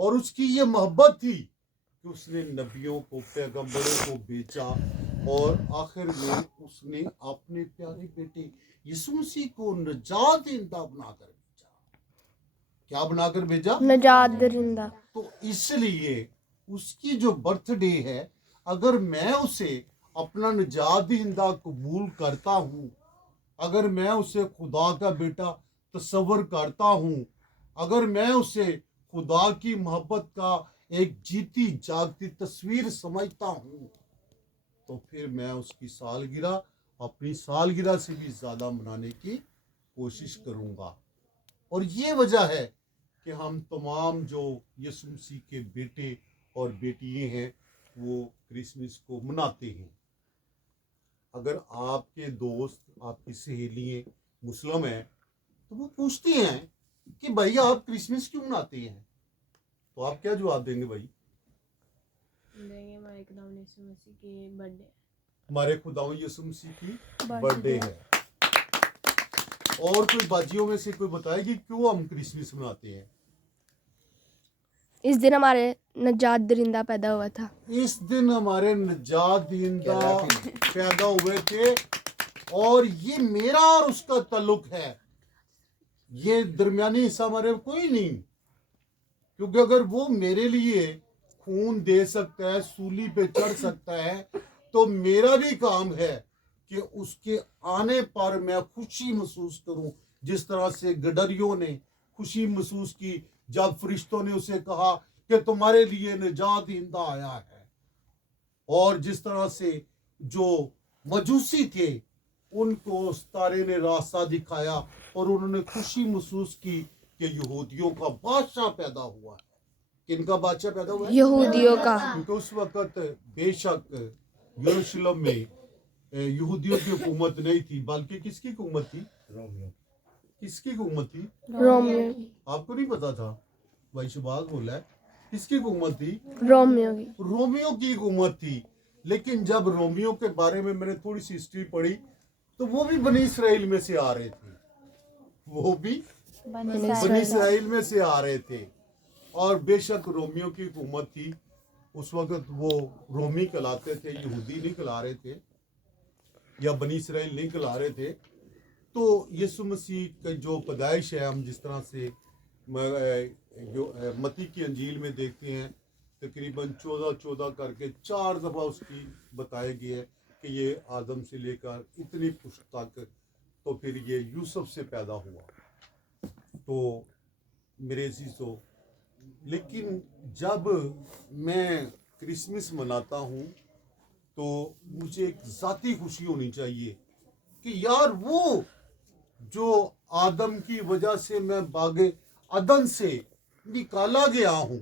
اور اس کی یہ محبت تھی کہ اس نے نبیوں کو پیغمبروں کو بیچا اور آخر میں اس نے اپنے پیارے بیٹے یسوع مسیح کو نجات دہندہ بنا کر بھیجا. کیا بنا کر بھیجا؟ نجات دہندہ. تو اس لیے اس کی جو برتھ ڈے ہے اگر میں اسے اپنا نجات دہندہ قبول کرتا ہوں, اگر میں اسے خدا کا بیٹا تصور کرتا ہوں, اگر میں اسے خدا کی محبت کا ایک جیتی جاگتی تصویر سمجھتا ہوں, تو پھر میں اس کی سالگرہ اپنی سالگرہ سے بھی زیادہ منانے کی کوشش کروں گا. اور یہ وجہ ہے کہ ہم تمام جو یسوع مسیح کے بیٹے اور بیٹیاں ہیں وہ کرسمس کو مناتے ہیں. اگر آپ کے دوست, آپ کی سہیلیاں مسلم ہیں تو وہ پوچھتی ہیں کہ بھائی آپ کرسمس کیوں مناتے ہیں, تو آپ کیا جواب دیں گے بھائی؟ ہمارے خدا یسوع مسیح کی برتھ ڈے, ہمارے خداوند یسوع مسیح کی برتھ ڈے ہے. اور کوئی باجیوں میں سے کوئی بتائے گی کیوں ہم کرسمس مناتے ہیں؟ اس دن ہمارے نجات دہندہ پیدا ہوا تھا. اس دن ہمارے نجات دہندہ پیدا ہوئے تھے, اور یہ میرا اور اس کا تعلق ہے, یہ درمیانی حصہ ہمارے کوئی نہیں. کیونکہ اگر وہ میرے لیے خون دے سکتا ہے, سولی پہ چڑھ سکتا ہے, تو میرا بھی کام ہے کہ اس کے آنے پر میں خوشی محسوس کروں, جس طرح سے گڈریوں نے خوشی محسوس کی جب فرشتوں نے اسے کہا کہ تمہارے لیے نجات دہندہ آیا ہے. اور جس طرح سے جو مجوسی تھے ان کو ستارے نے راستہ دکھایا اور انہوں نے خوشی محسوس کی کہ یہودیوں کا بادشاہ پیدا ہوا ہے. کن کا بادشاہ پیدا ہوا ہے؟ یہودیوں کا. کیونکہ اس وقت بے شک یروشلم میں یہودیوں کی حکومت نہیں تھی, بلکہ کس کی حکومت تھی؟ کس کی حکومت تھی؟ رومیو. آپ کو نہیں پتا تھا؟ بھائی شباز بولا ہے, کس کی حکومت تھی؟ رومیو کی. رومیو کی حکومت تھی. لیکن جب رومیو کے بارے میں نے تھوڑی سی ہسٹری پڑھی تو وہ بھی بنی اسرائیل میں سے آ رہے تھے, وہ بھی بنی اسرائیل میں سے آ رہے تھے. اور بے شک رومیو کی حکومت تھی. اس وقت وہ رومی کہلاتے تھے, یہودی نہیں کہلا رہے تھے یا بنی اسرائیل نہیں کہلا رہے تھے. تو یسوع مسیح کا جو پیدائش ہے ہم جس طرح سے جو متی کی انجیل میں دیکھتے ہیں, تقریباً 14 کر کے 4 دفعہ اس کی بتایا گیا ہے کہ یہ آدم سے لے کر اتنی پشت تک, تو پھر یہ یوسف سے پیدا ہوا. تو میرے عزیزو, لیکن جب میں کرسمس مناتا ہوں تو مجھے ایک ذاتی خوشی ہونی چاہیے کہ یار وہ جو آدم کی وجہ سے میں باغ عدن سے نکالا گیا ہوں,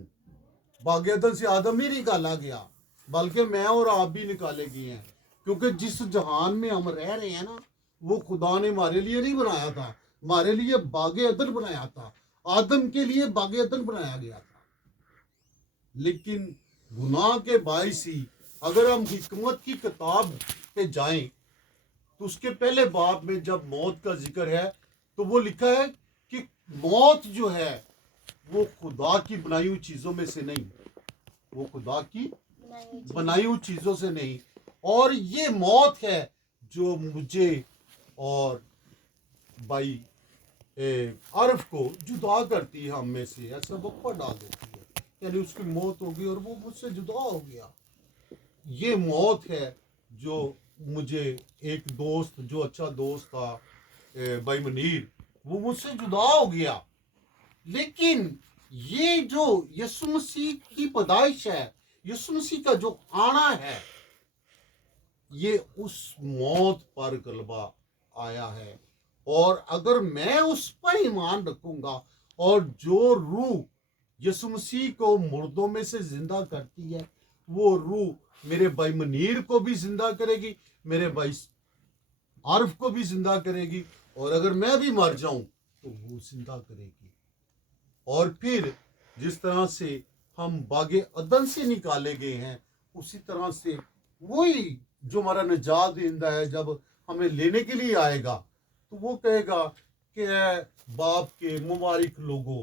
باغ عدن سے آدم نہیں نکالا گیا بلکہ میں اور آپ بھی نکالے گئے ہیں. کیونکہ جس جہان میں ہم رہ رہے ہیں نا, وہ خدا نے ہمارے لیے نہیں بنایا تھا, ہمارے لیے باغ عدن بنایا تھا. آدم کے لیے باغ عدن بنایا گیا تھا. لیکن گناہ کے باعث ہی اگر ہم حکمت کی کتاب پہ جائیں تو اس کے پہلے باب میں جب موت کا ذکر ہے تو وہ لکھا ہے کہ موت جو ہے وہ خدا کی بنائی ہوئی چیزوں میں سے نہیں, وہ خدا کی بنائی ہوئی چیزوں سے نہیں. اور یہ موت ہے جو مجھے اور بھائی عرف کو جدا کرتی ہے ہم میں سے, ایسا وقفہ ڈال دیتی ہے, یعنی اس کی موت ہوگی اور وہ مجھ سے جدا ہو گیا. یہ موت ہے جو مجھے ایک دوست جو اچھا دوست تھا بھائی منیر, وہ مجھ سے جدا ہو گیا. لیکن یہ جو یسوع مسیح کی پیدائش ہے, یسوع مسیح کا جو آنا ہے, یہ اس موت پر غلبہ آیا ہے. اور اگر میں اس پر ایمان رکھوں گا, اور جو روح یسوع مسیح کو مردوں میں سے زندہ کرتی ہے وہ روح میرے بھائی منیر کو بھی زندہ کرے گی, میرے بھائی عارف کو بھی زندہ کرے گی, اور اگر میں بھی مر جاؤں تو وہ زندہ کرے گی. اور پھر جس طرح سے ہم باغ عدن سے نکالے گئے ہیں, اسی طرح سے وہی جو ہمارا نجات دہندہ ہے جب ہمیں لینے کے لیے آئے گا تو وہ کہے گا کہ اے باپ کے مبارک لوگوں,